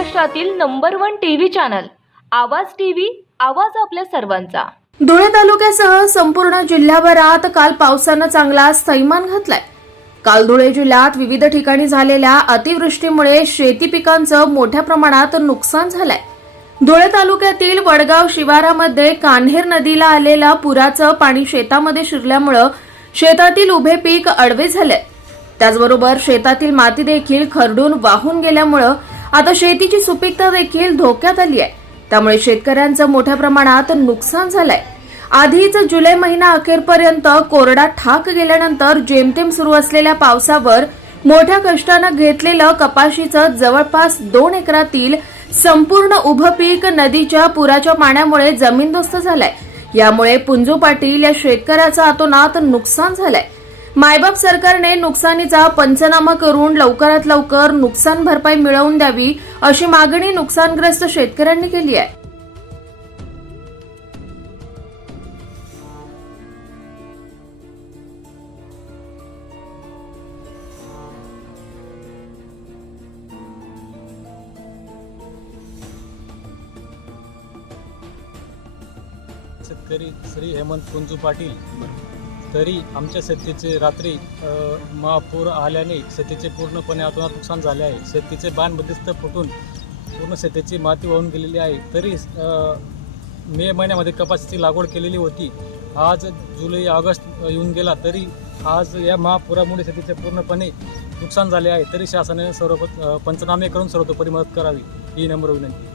महाराष्ट्रातील number 1 TV channel आवाज TV, आवाज आपल्या सर्वांचा। धुळे तालुक्यासह संपूर्ण जिल्ह्याभरात काल पावसानं चांगला थैमान घातलाय। काल धुळे जिल्ह्यात विविध ठिकाणी झालेल्या अतिवृष्टीमुळे शेती पिकांचं मोठ्या प्रमाणात नुकसान झालंय। धुळे तालुक्यातील वडगाव शिवारामध्ये कान्हेर नदीला आलेलं पुराचं पाणी शेतामध्ये शिरल्यामुळे शेतातील उभे पीक आडवे झाले। त्याचबरोबर शेतातील माती देखील खरडून वाहून गेल्यामुळे आता शेतीची सुपीकता देखील धोक्यात आली आहे। त्यामुळे शेतकऱ्यांचं मोठ्या प्रमाणात नुकसान झालंय। आधीच जुलै महिना अखेरपर्यंत कोरडा ठाक गेल्यानंतर जेमतेम सुरू असलेल्या पावसावर मोठ्या कष्टानं घेतलेलं कपाशीचं जवळपास 2 एकरातील संपूर्ण उभं पीक नदीच्या पुराच्या पाण्यामुळे जमीनदोस्त झालंय। यामुळे पुंजू पाटील या शेतकऱ्याचं अतोनात नुकसान झालंय। मायबाप सरकारने नुकसानीचा पंचनामा करून लवकरात लवकर नुकसान भरपाई मिळवून द्यावी अशी मागणी नुकसानग्रस्त शेतकऱ्यांनी केली आहे। शेतकरी श्री हेमंत पुंजू पाटील, तरी आमच्या शेतीचे रात्री महापूर आल्याने शेतीचे पूर्णपणे अतोनात नुकसान झाले आहे। शेतीचे बांध बंदिस्त फुटून पूर्ण शेतीची माती वाहून गेलेली आहे। तरी मे महिन्यामध्ये कपाशीची लागवड केलेली होती। आज जुलै ऑगस्ट येऊन गेला तरी आज या महापुरामुळे शेतीचे पूर्णपणे नुकसान झाले आहे। तरी शासनाने सर्व पंचनामे करून सर्वतोपरी मदत करावी ही नम्र विनंती।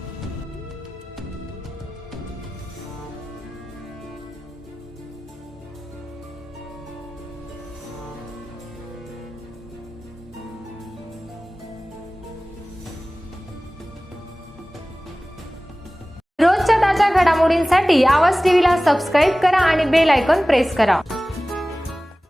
रोजच्या ताज्या घडामोडींसाठी आवाज टीव्हीला सबस्क्राईब करा आणि बेल आयकॉन प्रेस करा।